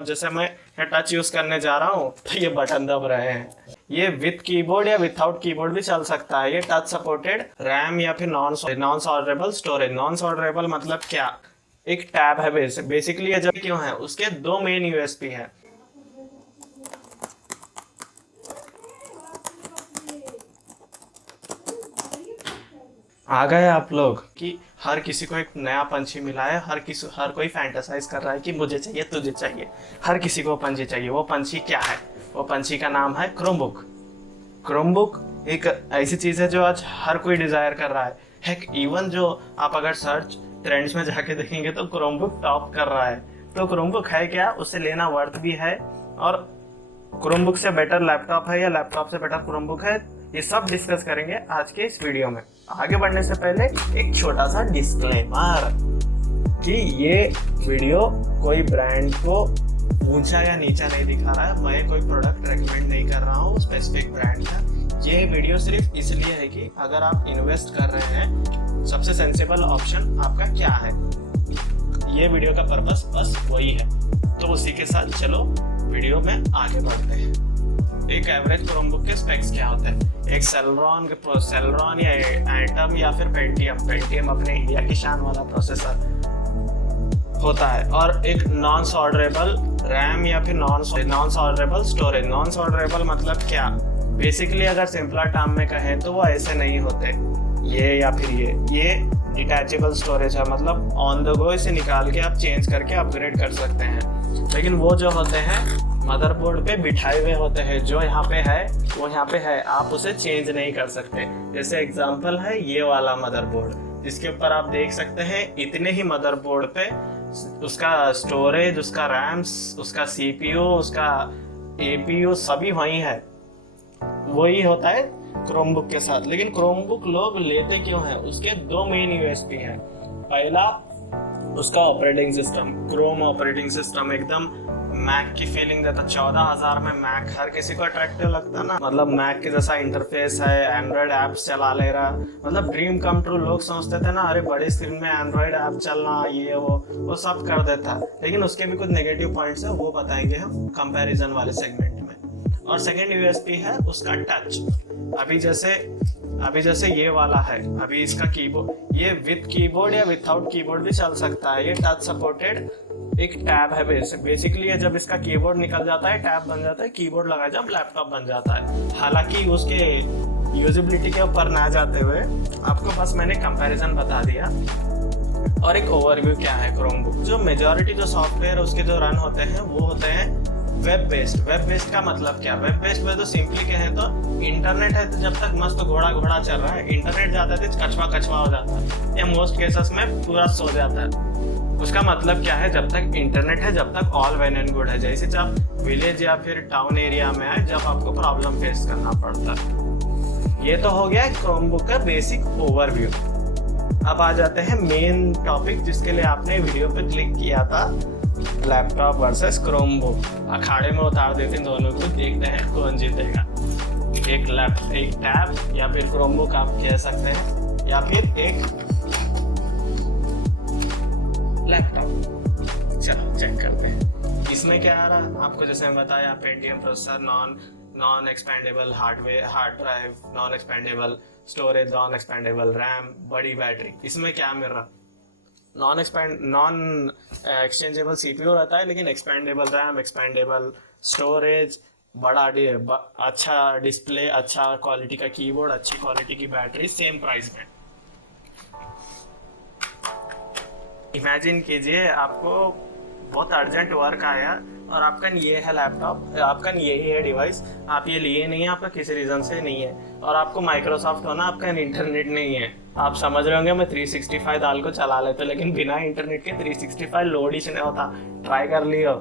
जैसे मैं touch use करने जा रहा हूँ तो ये बटन दब रहे हैं। ये विथ कीबोर्ड या विथआउट कीबोर्ड भी चल सकता है। ये टच सपोर्टेड रैम या फिर नॉन सॉल्डरेबल स्टोरेज। नॉन सॉल्डरेबल मतलब क्या, एक टैब है बेसिकली। ये जब क्यों है, उसके दो मेन यूएसपी है। आ गए आप लोग कि हर किसी को एक नया पंछी मिला है। हर कोई फैंटेसाइज कर रहा है कि मुझे चाहिए, तुझे चाहिए। हर किसी को पंछी चाहिए। वो पंछी क्या है? वो पंछी का नाम है क्रोमबुक। क्रोमबुक एक ऐसी चीज है जो आज हर कोई डिजायर कर रहा है। हेक इवन जो आप अगर सर्च ट्रेंड्स में जाके देखेंगे तो क्रोमबुक टॉप कर रहा है। तो क्रोमबुक है क्या, उससे लेना वर्थ भी है, और क्रोमबुक से बेटर लैपटॉप है या लैपटॉप से बेटर क्रोमबुक है, ये सब डिस्कस करेंगे आज के इस वीडियो में। आगे बढ़ने से पहले एक छोटा सा डिस्क्लेमर कि ये वीडियो कोई ब्रांड को ऊंचा या नीचा नहीं दिखा रहा है। मैं कोई प्रोडक्ट रेकमेंड नहीं कर रहा हूँ स्पेसिफिक ब्रांड का। ये वीडियो सिर्फ इसलिए है कि अगर आप इन्वेस्ट कर रहे हैं, सबसे सेंसिबल ऑप्शन आपका क्या है। ये वीडियो का पर्पस बस वही है। तो उसी के साथ चलो वीडियो में आगे बढ़ते हैं। एक एवरेज क्रोमबुक के स्पेक्स क्या होते हैं? एक सेलरॉन या एटम या फिर पेंटियम अपने इंडिया की शान वाला प्रोसेसर होता है, और एक नॉन सॉल्डरेबल रैम या फिर नॉन सॉल्डरेबल स्टोरेज। नॉन सॉल्डरेबल मतलब क्या, बेसिकली अगर सिंपलर टर्म में कहें तो वो ऐसे नहीं होते ये या फिर ये डिटैचेबल स्टोरेज है। मतलब ऑन द गो इसे निकाल के आप चेंज करके अपग्रेड कर सकते हैं। लेकिन वो जो होते हैं मदरबोर्ड पे बिठाए हुए होते हैं, जो यहाँ पे है वो यहाँ पे है, आप उसे चेंज नहीं कर सकते। जैसे एग्जांपल है ये वाला मदरबोर्ड, जिसके ऊपर आप देख सकते हैं इतने ही मदरबोर्ड पे उसका स्टोरेज, उसका रैम्स, उसका सीपीयू, उसका एपीयू सभी वही है। वही होता है क्रोमबुक के साथ। लेकिन क्रोमबुक लोग लेते क्यों है? उसके दो मेन यूएसपी हैं। पहला उसका operating system, Chrome operating system एकदम मैक की फीलिंग देता। 14,000 में मैक हर किसी को अट्रैक्टिव लगता ना। मतलब मैक के जैसा इंटरफेस है, एंड्रॉइड ऐप्स चला ले रहा, मतलब ड्रीम कम ट्रू। लोग सोचते थे ना, अरे बड़ी स्क्रीन में एंड्रॉइड ऐप चलना, ये वो सब कर देता। लेकिन उसके भी कुछ नेगेटिव पॉइंट्स है, वो बताएंगे हम कंपैरिजन वाले सेगमेंट में। और सेकेंड यूएसपी है उसका टच। अभी जैसे ये वाला है, अभी इसका कीबोर्ड ये विथ कीबोर्ड या विथआउट कीबोर्ड भी चल सकता है। ये टच सपोर्टेड एक टैब है बेसिकली। ये जब इसका कीबोर्ड निकल जाता है, टैब बन जाता है, कीबोर्ड लगा जब लैपटॉप बन जाता है। हालांकि उसके यूजेबिलिटी के ऊपर ना जाते हुए आपको बस मैंने कंपैरिजन बता दिया। और एक ओवरव्यू क्या है क्रोमबुक। जो मेजॉरिटी जो सॉफ्टवेयर उसके जो रन होते हैं वो होते हैं वेब बेस्ड। वेब बेस्ड का मतलब क्या? वेब बेस्ड में तो सिंपली कहें तो इंटरनेट है तो जब तक मस्त घोड़ा चल रहा है, इंटरनेट जाता है तो कछवा हो जाता है, या मोस्ट केसेस में पूरा सो जाता है। उसका मतलब क्या है? जब तक इंटरनेट है, जब तक ऑल वेल एंड गुड है। जैसे जब विलेज या फिर टाउन एरिया में है, जब आपको प्रॉब्लम फेस करना पड़ता है। ये तो हो गया क्रोमबुक का बेसिक ओवरव्यू। अब आ जाते हैं मेन टॉपिक जिसके लिए आपने वीडियो पे क्लिक किया था, लैपटॉप वर्सेस क्रोमबुक। अखाड़े में उतार देते हैं दोनों को, देखते हैं कौन जीतेगा। एक टैब या फिर क्रोमबुक आप कह सकते हैं, या फिर एक लैपटॉप। चलो चेक करते हैं इसमें क्या आ रहा है। आपको जैसे मैं बताया, Pentium processor, non expandable hard drive, non expandable storage, non expandable RAM, बड़ी बैटरी। इसमें क्या मिल रहा? नॉन एक्सचेंजेबल सीपीयू रहता है, लेकिन एक्सपेंडेबल रैम, एक्सपेंडेबल स्टोरेज, अच्छा डिस्प्ले, अच्छा क्वालिटी का कीबोर्ड, अच्छी क्वालिटी की बैटरी, सेम प्राइस में। इमेजिन कीजिए आपको बहुत अर्जेंट वर्क आया और आपका ये है लैपटॉप, आपका यही है डिवाइस, आप ये लिए नहीं है, आपका किसी रीज़न से नहीं है, और आपको माइक्रोसॉफ्ट होना, आपका इंटरनेट नहीं है। आप समझ रहे होंगे मैं 365 दाल को चला लेते, लेकिन बिना इंटरनेट के 365 लोड ही नहीं होता। ट्राई कर लियो।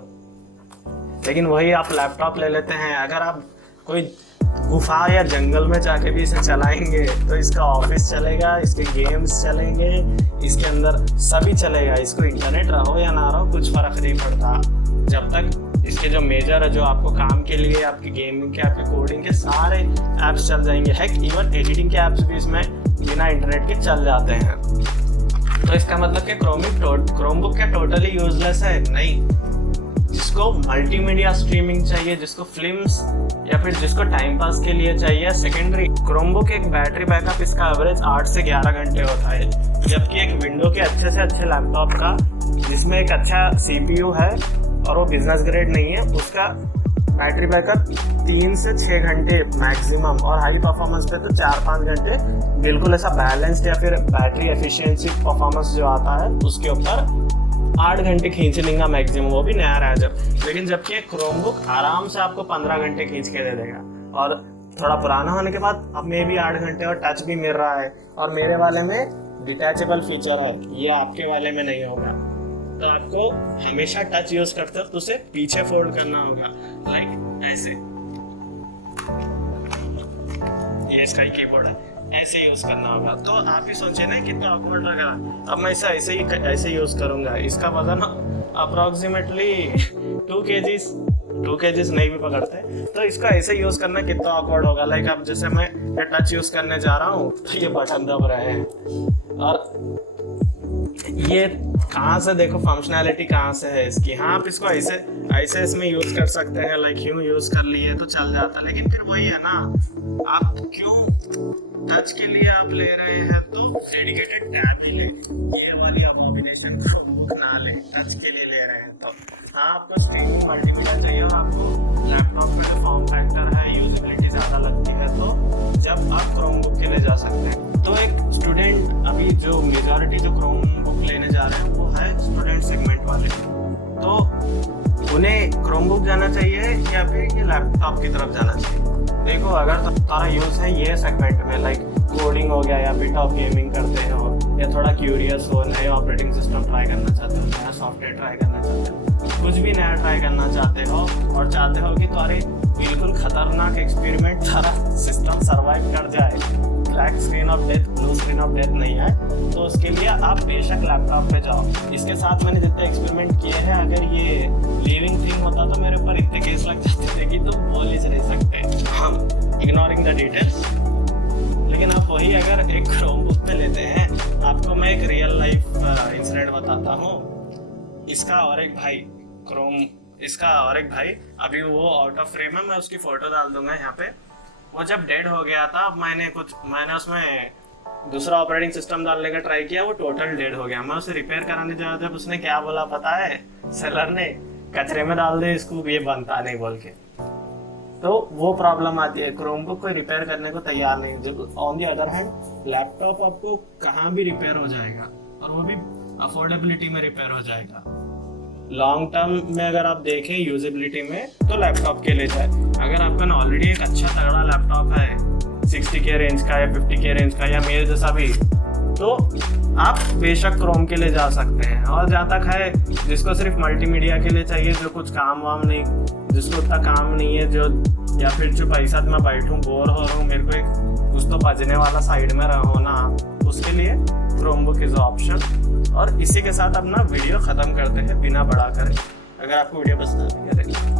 लेकिन वही आप लैपटॉप ले लेते हैं, अगर आप कोई गुफा या जंगल में जाके भी इसे चलाएंगे तो इसका ऑफिस चलेगा, इसके गेम्स चलेंगे, इसके अंदर सभी चलेगा। इसको इंटरनेट रहो या ना रहो कुछ फर्क नहीं पड़ता, जब तक इसके जो मेजर है, जो आपको काम के लिए, आपकी गेमिंग के, आपके कोडिंग के सारे ऐप्स चल जाएंगे। हेक इवन एडिटिंग के ऐप्स भी इसमें बिना इंटरनेट के चल जाते हैं। तो इसका मतलब कि क्रोमबुक क्या टोटली यूजलेस है? नहीं। जिसको मल्टीमीडिया स्ट्रीमिंग चाहिए, जिसको फिल्म्स या फिर जिसको टाइम पास के लिए चाहिए सेकेंडरी। क्रोमबुक एक बैटरी बैकअप इसका एवरेज 8 से 11 घंटे होता है, जबकि एक विंडो के अच्छे से अच्छे लैपटॉप का जिसमें एक अच्छा CPU है और वो बिजनेस ग्रेड नहीं है, उसका बैटरी बैकअप 3 से 6 घंटे मैक्सिमम, और हाई परफॉर्मेंस पे तो 4-5 घंटे बिल्कुल ऐसा बैलेंस्ड या फिर बैटरी एफिशिएंसी परफॉर्मेंस जो आता है उसके ऊपर 8 घंटे खींच लेंगे मैक्सिमम, वो भी नया रहा जब। लेकिन जबकि क्रोमबुक आराम से आपको 15 घंटे खींच के दे देगा, और थोड़ा पुराना होने के बाद अब में भी 8 घंटे और टच भी मिल रहा है, और मेरे वाले में डिटैचेबल फीचर है, ये आपके वाले में नहीं होगा। तो आपको हमेशा टच यूज करते वक्त उसे पीछे फोल्ड करना होगा, लाइक ऐसे, ये इसका ही कीबोर्ड है, ऐसे यूज करना होगा। तो आप ही सोचिए ना कितना ऑकवर्ड लग रहा। अब मैं इसे ऐसे यूज करूंगा, इसका वजन अप्रोक्सीमेटली 2 kgs नहीं भी पकड़ते, तो इसका ऐसे यूज करना कितना ऑकवर्ड होगा। लाइक अब जैसे मैं टच यूज करने जा रहा हूँ तो ये बटन दब रहे हैं, और ये कहाँ से देखो फंक्शनैलिटी कहाँ से है इसकी। हाँ, आप इसको ऐसे इसमें यूज कर सकते हैं, लाइक यूं यूज कर लिए तो चल जाता, लेकिन फिर वही है ना, आप क्यों टच के लिए आप ले रहे हैं तो डेडिकेटेड टैब ही ले, ये वाली अबॉमिनेशन ना ले, टच के लिए ले रहे हैं तो। हाँ, आपको स्ट्रीमिंग मल्टीमीडिया चाहिए और आपको लैपटॉप में जो फॉर्म फैक्टर है, यूजेबिलिटी ज़्यादा लगती है, तो जब आप क्रोमबुक के लिए जा सकते हैं। तो एक स्टूडेंट, अभी जो मेजॉरिटी जो क्रोमबुक लेने जा रहे हैं वो है स्टूडेंट सेगमेंट वाले, तो उन्हें क्रोमबुक जाना चाहिए या फिर ये लैपटॉप की तरफ जाना चाहिए। देखो, अगर तुम्हारा यूज़ है ये सेगमेंट में, लाइक कोडिंग हो गया या बिट ऑफ गेमिंग करते हो, या थोड़ा क्यूरियस हो, नए ऑपरेटिंग सिस्टम ट्राई करना चाहते हो, नया सॉफ्टवेयर ट्राई करना चाहते हो, कुछ भी नया ट्राई करना चाहते हो, और चाहते हो कि तुम्हारे बिल्कुल खतरनाक एक्सपेरिमेंट सारा सिस्टम सर्वाइव कर जाए, black screen of death, blue screen of death नहीं है, तो उसके लिए आप बेशक लैपटॉप पे जाओ। इसके साथ मैंने जितने एक्सपेरिमेंट किए हैं, अगर ये लिविंग थिंग होता तो मेरे ऊपर इतने केस लग जाते थे कि तो बोल ही नहीं सकते हम, इग्नोरिंग द डिटेल्स। लेकिन आप वही अगर एक क्रोमबुक पे लेते हैं, आपको मैं एक रियल लाइफ इंसिडेंट बताता हूँ। इसका और एक भाई अभी वो आउट ऑफ फ्रेम है, मैं उसकी फोटो डाल दूंगा यहाँ पे। वो जब डेड हो गया था, मैंने उसमें दूसरा ऑपरेटिंग सिस्टम डालने का ट्राई किया, वो टोटल डेड हो गया। मैं उसे रिपेयर कराने जा रहा था, उसने क्या बोला पता है, सेलर ने, कचरे में डाल दे इसको, ये बनता नहीं बोल के। तो वो प्रॉब्लम आती है, क्रोमबुक कोई रिपेयर करने को तैयार नहीं। जब on the other hand laptop आपको कहाँ भी रिपेयर हो जाएगा, और वो भी अफोर्डेबिलिटी में रिपेयर हो जाएगा। लॉन्ग टर्म में अगर आप देखें यूजेबिलिटी में, तो लैपटॉप के लिए जाए। अगर आपका ऑलरेडी एक अच्छा तगड़ा लैपटॉप है 60K रेंज का या 50K रेंज का, या मेरे जैसा भी, तो आप बेशक क्रोम के लिए जा सकते हैं। और जहाँ तक है जिसको सिर्फ मल्टीमीडिया के लिए चाहिए, जो कुछ काम वाम नहीं, जिसको उतना काम नहीं है, जो या फिर जो पैसा मैं बैठूँ बोर हो रहा हूँ, मेरे को एक कुछ तो बजने वाला साइड में रहो ना, उसके लिए क्रोमबुक इज ऑप्शन। और इसी के साथ अपना वीडियो ख़त्म करते हैं बिना बड़ा करे। अगर आपको वीडियो पसंद आ रही है